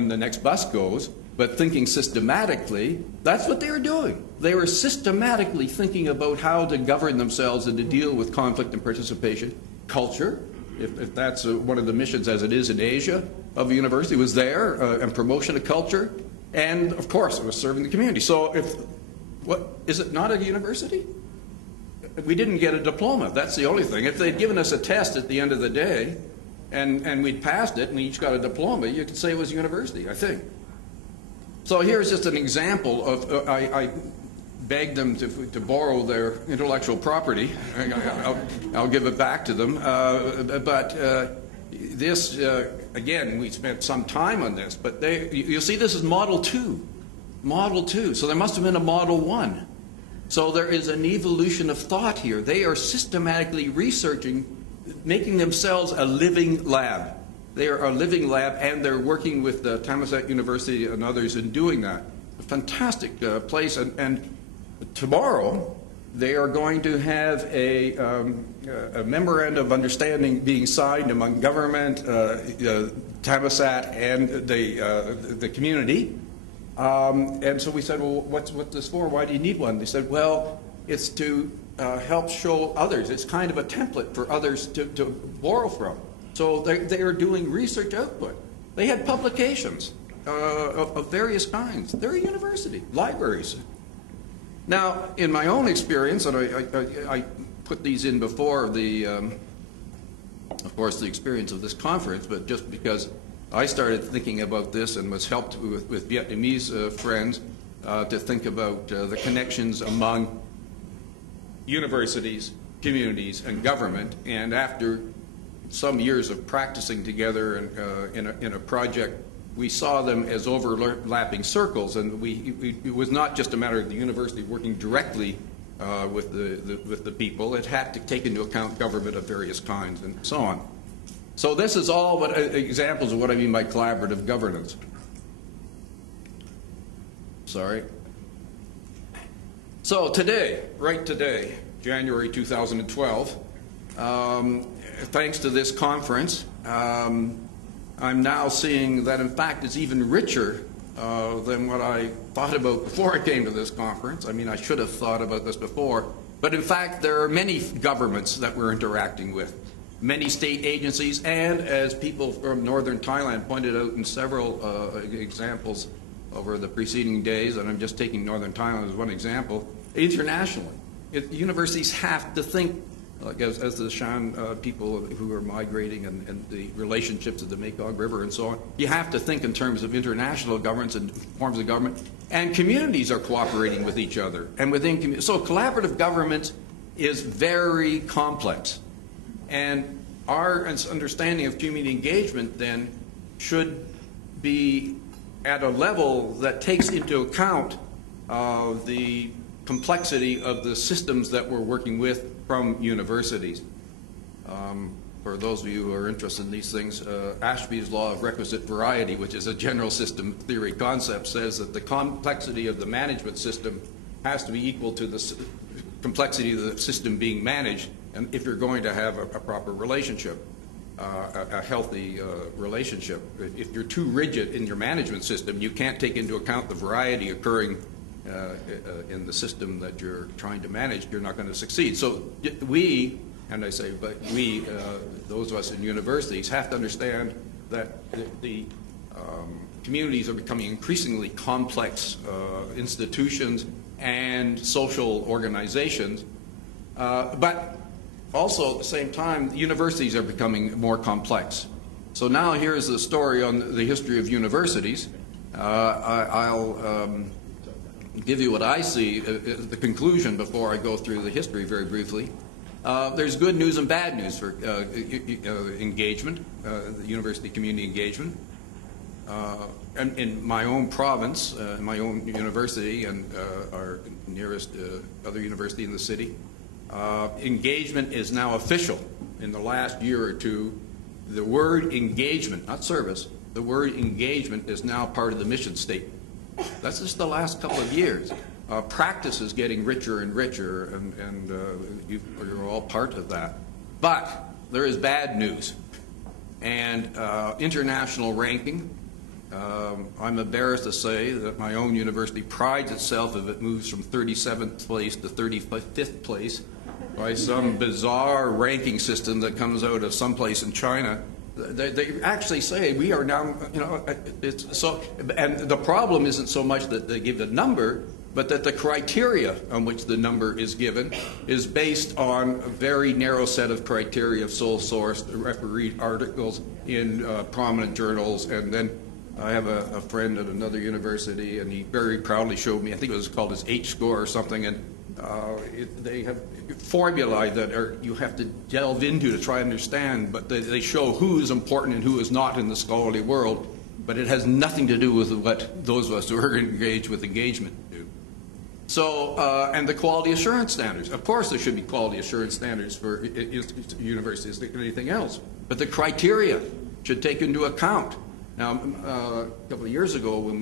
when the next bus goes, but thinking systematically. That's what they were doing. They were systematically thinking about how to govern themselves and to deal with conflict and participation. Culture, if that's one of the missions as it is in Asia of a university, was there, and promotion of culture. And, of course, it was serving the community. So is it not a university? We didn't get a diploma. That's the only thing. If they'd given us a test at the end of the day and we'd passed it and we each got a diploma, you could say it was a university, I think. So here's just an example of, I begged them to borrow their intellectual property. I'll give it back to them. This, again, we spent some time on this, but you'll see this is Model 2. Model 2. So there must have been a Model 1. So there is an evolution of thought here. They are systematically researching, making themselves a living lab. They are a living lab, and they're working with Thammasat University and others in doing that. A fantastic place. And tomorrow, they are going to have a memorandum of understanding being signed among government, Thammasat, and the community. And so we said, well, what's this for? Why do you need one? They said, well, it's to help show others. It's kind of a template for others to borrow from. So they are doing research output. They had publications of various kinds. They're a university, libraries. Now, in my own experience, and I put these in before of course, the experience of this conference, but just because I started thinking about this and was helped with Vietnamese friends to think about the connections among universities, communities, and government. And after some years of practicing together and in a project, we saw them as overlapping circles, and it was not just a matter of the university working directly with the people. It had to take into account government of various kinds and so on. So this is all examples of what I mean by collaborative governance. Sorry. So today, right today, January 2012, thanks to this conference, I'm now seeing that, in fact, it's even richer than what I thought about before I came to this conference. I mean, I should have thought about this before. But, in fact, there are many governments that we're interacting with, many state agencies, and, as people from northern Thailand pointed out in several examples over the preceding days, and I'm just taking northern Thailand as one example, internationally. Universities have to think, like as the Shan people who are migrating and the relationships of the Mekong River and so on, you have to think in terms of international governance and forms of government, and communities are cooperating with each other. And within so collaborative government is very complex. And our understanding of community engagement then should be at a level that takes into account the complexity of the systems that we're working with from universities. For those of you who are interested in these things, Ashby's law of requisite variety, which is a general system theory concept, says that the complexity of the management system has to be equal to the complexity of the system being managed, and if you're going to have a proper relationship, a healthy relationship. If you're too rigid in your management system, you can't take into account the variety occurring in the system that you're trying to manage. You're not going to succeed. So we, and I say, but we, those of us in universities, have to understand that the communities are becoming increasingly complex institutions and social organizations, but also at the same time, universities are becoming more complex. So now here's the story on the history of universities. I'll give you what I see, the conclusion, before I go through the history very briefly. There's good news and bad news for engagement, university community engagement. And in my own province, my own university, and our nearest other university in the city, engagement is now official. In the last year or two, the word engagement, not service, the word engagement is now part of the mission statement. That's just the last couple of years. Practice is getting richer and richer, and you're all part of that. But there is bad news. And international ranking I'm embarrassed to say that my own university prides itself if it moves from 37th place to 35th place by some bizarre ranking system that comes out of someplace in China. They actually say we are now, it's so, and the problem isn't so much that they give the number, but that the criteria on which the number is given is based on a very narrow set of criteria of sole source, refereed articles in prominent journals. And then I have a friend at another university, and he very proudly showed me, I think it was called his H-score or something, and they have formulae that you have to delve into to try and understand, but they show who is important and who is not in the scholarly world, but it has nothing to do with what those of us who are engaged with engagement do. So, and the quality assurance standards. Of course there should be quality assurance standards for universities like anything else, but the criteria should take into account. Now, a couple of years ago when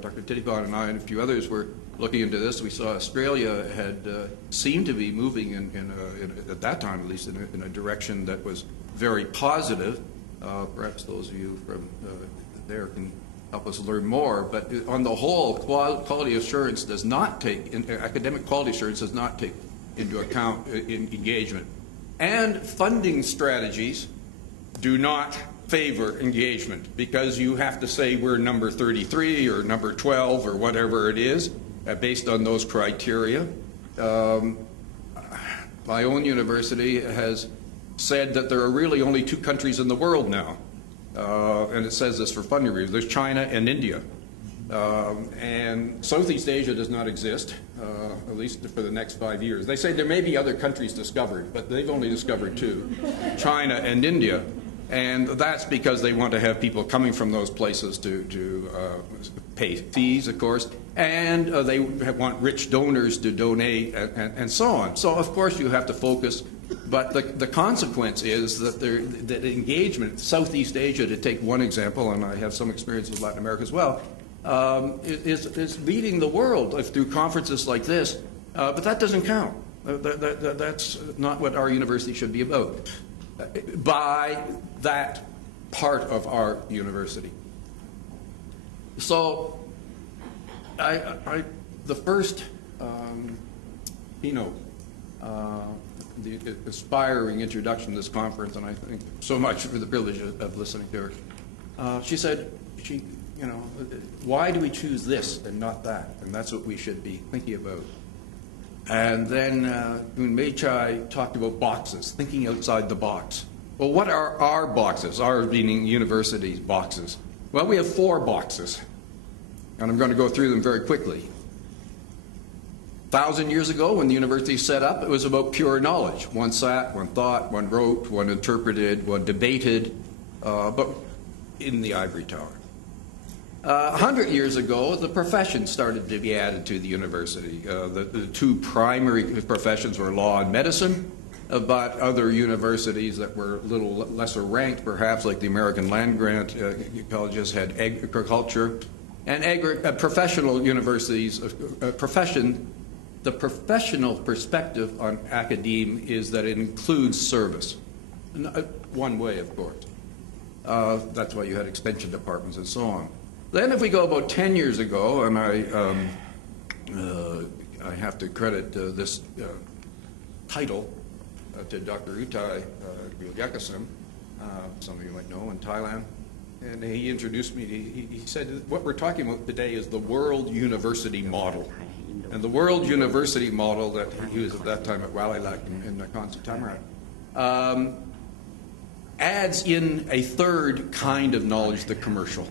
Dr. Tittikon and I and a few others were looking into this, we saw Australia had seemed to be moving at that time at least in a direction that was very positive. Perhaps those of you from there can help us learn more. But on the whole, quality assurance does not take, academic quality assurance does not take into account engagement. And funding strategies do not favor engagement, because you have to say we're number 33 or number 12 or whatever it is based on those criteria. My own university has said that there are really only two countries in the world now, and it says this for funding reasons. There's China and India. And Southeast Asia does not exist, at least for the next 5 years. They say there may be other countries discovered, but they've only discovered two, China and India. And that's because they want to have people coming from those places to pay fees, of course, and they want rich donors to donate and so on. So, of course, you have to focus. But the consequence is that engagement, Southeast Asia, to take one example, and I have some experience with Latin America as well, is leading the world through conferences like this. But that doesn't count. That's not what our university should be about. By that part of our university. So, the first keynote, the inspiring introduction to this conference, and I think so much for the privilege of listening to her. She said, why do we choose this and not that? And that's what we should be thinking about. And then Mei Chai talked about boxes, thinking outside the box. Well, what are our boxes? Ours being universities' boxes. Well, we have 4 boxes, and I'm going to go through them very quickly. 1,000 years ago, when the university set up, it was about pure knowledge. One sat, one thought, one wrote, one interpreted, one debated, but in the ivory tower. 100 years ago, the professions started to be added to the university. The 2 primary professions were law and medicine, but other universities that were a little lesser ranked, perhaps, like the American land-grant colleges, had agriculture. And professional universities, the professional perspective on academe is that it includes service. One way, of course. That's why you had extension departments and so on. Then if we go about 10 years ago, and I have to credit this title to Dr. Utai Gyalekasim, some of you might know, in Thailand, and he introduced me. He said, what we're talking about today is the world university model. And the world university model that he was at that time at Walilac in Nakhon Si Thammarat adds in a third kind of knowledge, the commercial.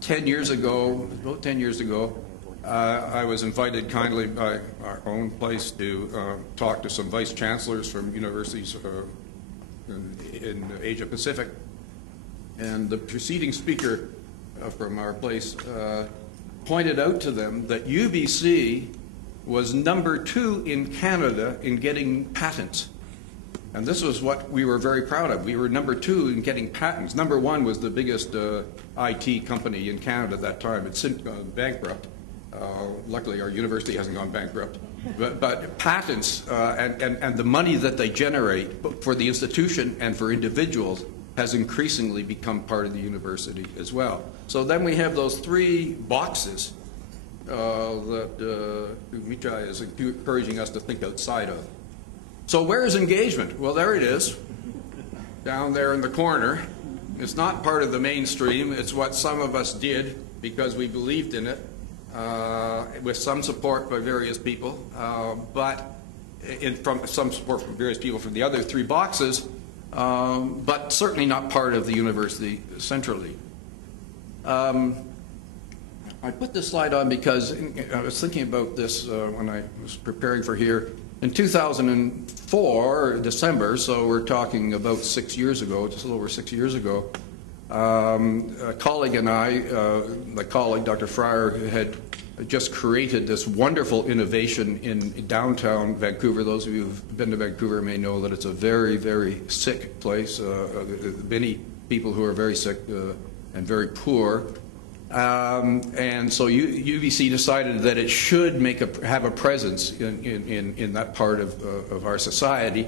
10 years ago, about 10 years ago, I was invited kindly by our own place to talk to some vice chancellors from universities in Asia Pacific. And the preceding speaker from our place pointed out to them that UBC was number 2 in Canada in getting patents. And this was what we were very proud of. We were number 2 in getting patents. Number 1 was the biggest IT company in Canada at that time. It's gone bankrupt. Luckily, our university hasn't gone bankrupt. But patents and the money that they generate for the institution and for individuals has increasingly become part of the university as well. So then we have those three boxes that Vijay is encouraging us to think outside of. So where is engagement? Well, there it is, down there in the corner. It's not part of the mainstream. It's what some of us did because we believed in it, with some support by various people, from some support from various people from the other three boxes, but certainly not part of the university centrally. I put this slide on because I was thinking about this when I was preparing for here. In 2004, December, so we're talking about 6 years ago, just a little over 6 years ago, a colleague and I, my colleague, Dr. Fryer, had just created this wonderful innovation in downtown Vancouver. Those of you who've been to Vancouver may know that it's a very, very sick place. Many people who are very sick and very poor. And so UBC decided that it should have a presence in that part of our society,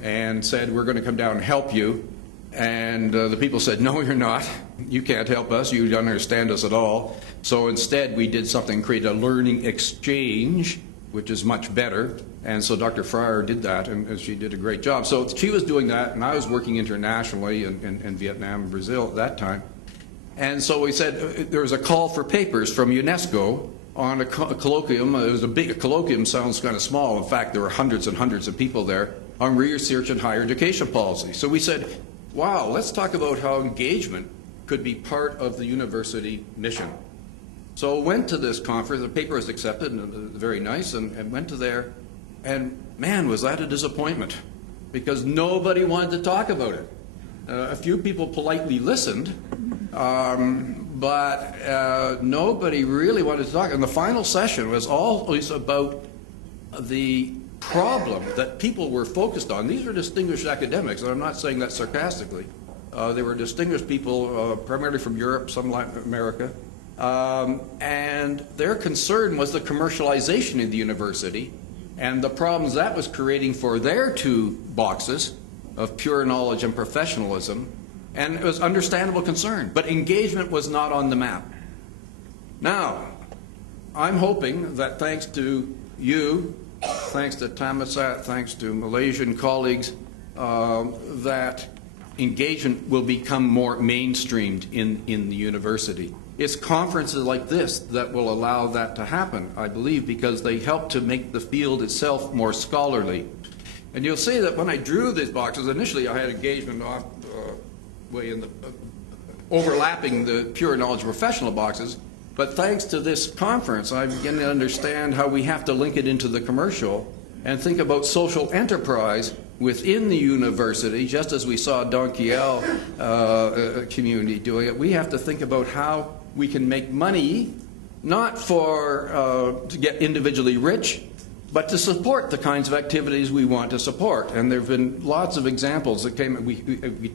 and said, we're going to come down and help you. And the people said, no, you're not. You can't help us. You don't understand us at all. So instead, we did something, created a learning exchange, which is much better. And so Dr. Fryer did that, and she did a great job. So she was doing that, and I was working internationally in Vietnam and Brazil at that time. And so we said there was a call for papers from UNESCO on a colloquium. It was a colloquium, sounds kind of small. In fact, there were hundreds and hundreds of people there on research and higher education policy. So we said, wow, let's talk about how engagement could be part of the university mission. So went to this conference. The paper was accepted, and very nice, and went to there. And man, was that a disappointment, because nobody wanted to talk about it. A few people politely listened, but nobody really wanted to talk. And the final session was always about the problem that people were focused on. These were distinguished academics, and I'm not saying that sarcastically. They were distinguished people, primarily from Europe, some Latin America, and their concern was the commercialization of the university and the problems that was creating for their two boxes of pure knowledge and professionalism, and it was understandable concern, but engagement was not on the map. Now, I'm hoping that thanks to you, thanks to Thammasat, thanks to Malaysian colleagues, that engagement will become more mainstreamed in the university. It's conferences like this that will allow that to happen, I believe, because they help to make the field itself more scholarly. And you'll see that when I drew these boxes, initially I had engagement off way in the overlapping the pure knowledge professional boxes, but thanks to this conference, I'm beginning to understand how we have to link it into the commercial and think about social enterprise within the university, just as we saw Don Kiel community doing it. We have to think about how we can make money, not for to get individually rich, but to support the kinds of activities we want to support. And there have been lots of examples that came. We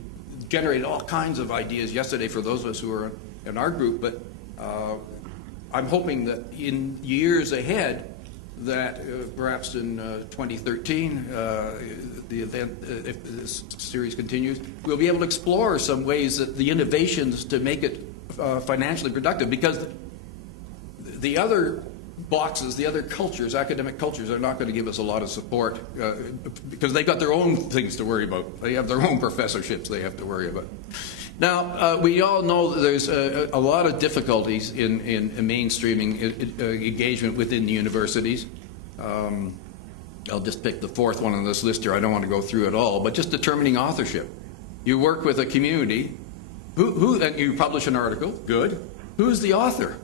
generated all kinds of ideas yesterday for those of us who are in our group, but I'm hoping that in years ahead, that perhaps in 2013, the event, if this series continues, we'll be able to explore some ways that the innovations to make it financially productive, because the other boxes, the other cultures, academic cultures, are not going to give us a lot of support because they've got their own things to worry about. They have their own professorships they have to worry about. Now, we all know that there's a lot of difficulties in mainstreaming engagement within the universities. I'll just pick the fourth one on this list here. I don't want to go through it all, but just determining authorship. You work with a community, and you publish an article, good. Who's the author?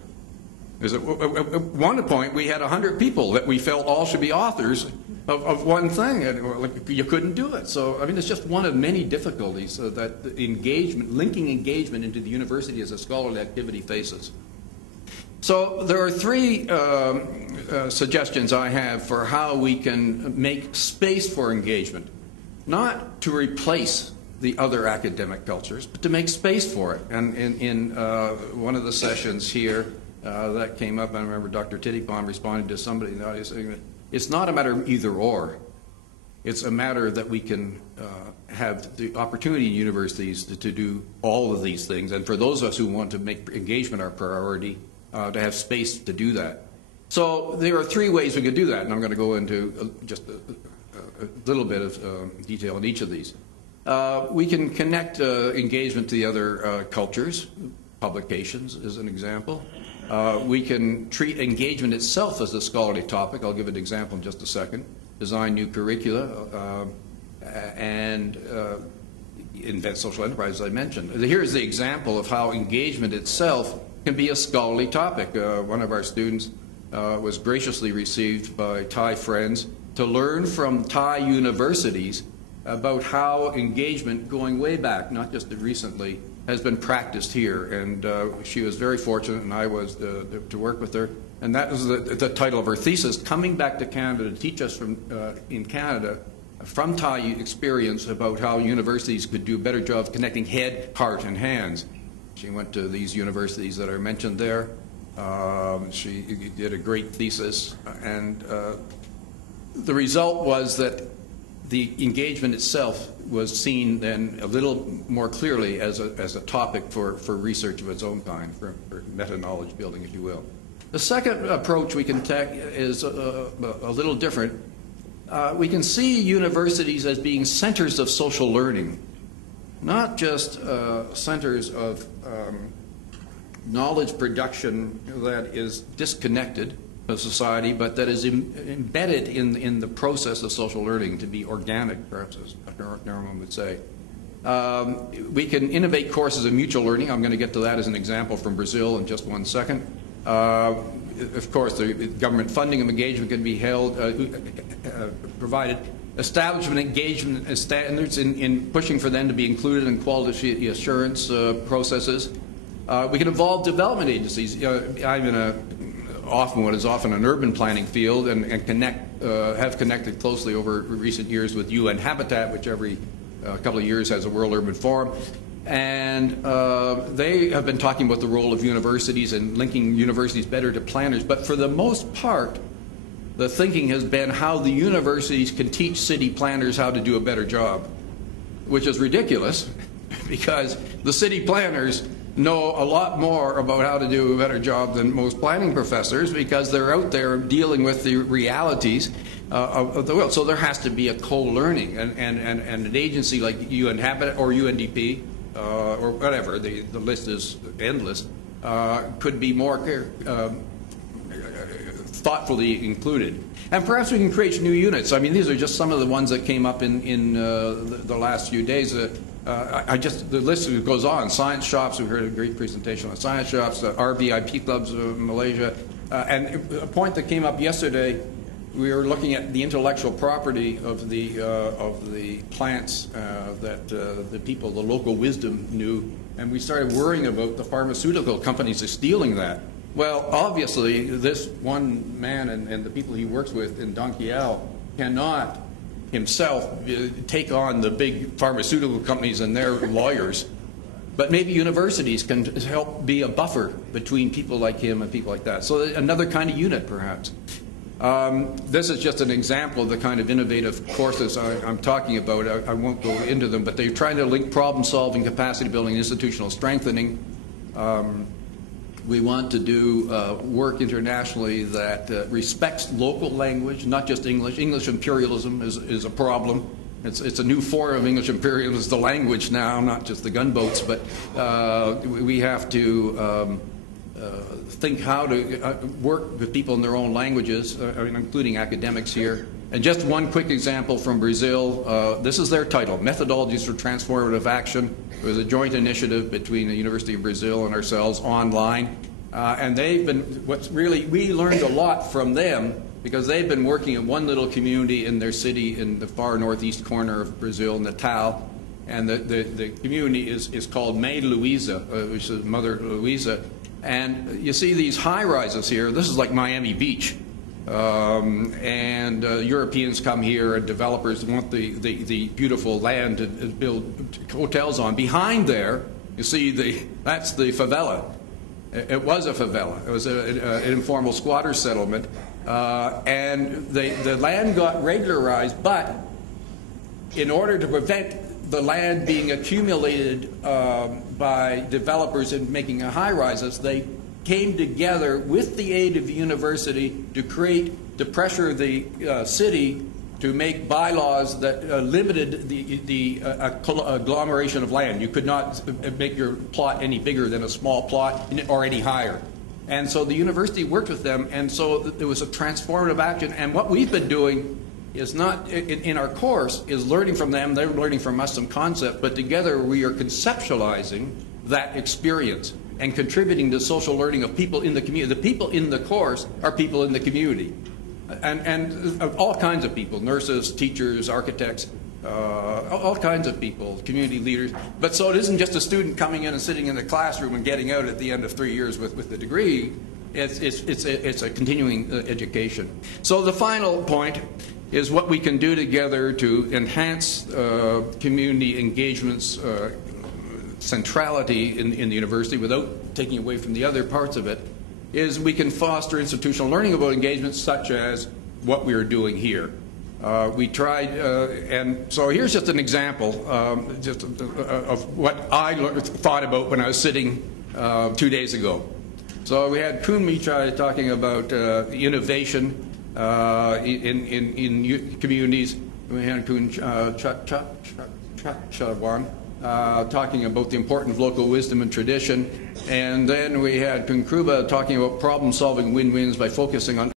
At one point, we had 100 people that we felt all should be authors of one thing, and you couldn't do it. So, I mean, it's just one of many difficulties that engagement, linking engagement into the university as a scholarly activity faces. So there are three suggestions I have for how we can make space for engagement, not to replace the other academic cultures, but to make space for it. And in one of the sessions here, that came up, I remember Dr. Tittipon responding to somebody in the audience saying that it's not a matter of either or. It's a matter that we can have the opportunity in universities to do all of these things, and for those of us who want to make engagement our priority, to have space to do that. So there are three ways we could do that, and I'm going to go into just a little bit of detail in each of these. We can connect engagement to the other cultures. Publications is an example. We can treat engagement itself as a scholarly topic. I'll give an example in just a second. Design new curricula and invent social enterprise, as I mentioned. Here's the example of how engagement itself can be a scholarly topic. One of our students was graciously received by Thai friends to learn from Thai universities about how engagement going way back, not just recently, has been practiced here. And she was very fortunate, and I was to work with her. And that was the title of her thesis, Coming Back to Canada to Teach Us in Canada from Thai experience about how universities could do a better job of connecting head, heart, and hands. She went to these universities that are mentioned there. She did a great thesis, and the result was that the engagement itself was seen then a little more clearly as a topic for research of its own kind, for meta-knowledge building, if you will. The second approach we can take is a little different. We can see universities as being centers of social learning, not just centers of knowledge production that is disconnected of society, but that is embedded in the process of social learning, to be organic, perhaps, as Dr. Norman would say. We can innovate courses of mutual learning. I'm going to get to that as an example from Brazil in just one second. Of course, the government funding of engagement can be held, provided. Establishment engagement standards in pushing for them to be included in quality assurance processes. We can involve development agencies. I'm in what is often an urban planning field, and have connected closely over recent years with UN Habitat, which every couple of years has a World Urban Forum. And they have been talking about the role of universities and linking universities better to planners. But for the most part, the thinking has been how the universities can teach city planners how to do a better job, which is ridiculous because the city planners know a lot more about how to do a better job than most planning professors, because they're out there dealing with the realities of the world. So there has to be a co-learning, and an agency like UN Habitat or UNDP or whatever, the list is endless, could be more thoughtfully included. And perhaps we can create new units. I mean, these are just some of the ones that came up in the last few days. The list goes on. Science shops, we heard a great presentation on science shops, RVIP clubs of Malaysia. And a point that came up yesterday, we were looking at the intellectual property of the plants that the people, the local wisdom knew, and we started worrying about the pharmaceutical companies are stealing that. Well, obviously, this one man and the people he works with in Don Quiao cannot himself take on the big pharmaceutical companies and their lawyers. But maybe universities can help be a buffer between people like him and people like that. So another kind of unit, perhaps. This is just an example of the kind of innovative courses I'm talking about. I won't go into them, but they're trying to link problem solving, capacity building, institutional strengthening. We want to do work internationally that respects local language, not just English. English imperialism is a problem. It's a new form of English imperialism. It's the language now, not just the gunboats. But we have to think how to work with people in their own languages, including academics here. And just one quick example from Brazil. This is their title, Methodologies for Transformative Action. It was a joint initiative between the University of Brazil and ourselves online. And they've been, we learned a lot from them, because they've been working in one little community in their city in the far northeast corner of Brazil, Natal. And the community is called Mãe Luísa, which is Mother Luisa. And you see these high-rises here. This is like Miami Beach. Europeans come here, and developers want the beautiful land to build hotels on. Behind there, you see that's the favela. It was a favela. It was an informal squatter settlement. And the land got regularized, but in order to prevent the land being accumulated by developers in making high-rises, they came together with the aid of the university to pressure the city to make bylaws that limited the agglomeration of land. You could not make your plot any bigger than a small plot or any higher. And so the university worked with them, and so there was a transformative action. And what we've been doing is not, in our course, is learning from them. They're learning from us some concept, but together we are conceptualizing that experience and contributing to social learning of people in the community. The people in the course are people in the community. And all kinds of people, nurses, teachers, architects, all kinds of people, community leaders. But so it isn't just a student coming in and sitting in the classroom and getting out at the end of 3 years with the degree. It's a continuing education. So the final point is what we can do together to enhance community engagement's centrality in the university without taking away from the other parts of it, is we can foster institutional learning about engagement such as what we are doing here. We tried, and so here's just an example of what I thought about when I was sitting 2 days ago. So we had Kun Michai talking about innovation in communities. We had Kun Chawan talking about the importance of local wisdom and tradition. And then we had Kun Kruba talking about problem-solving win-wins by focusing on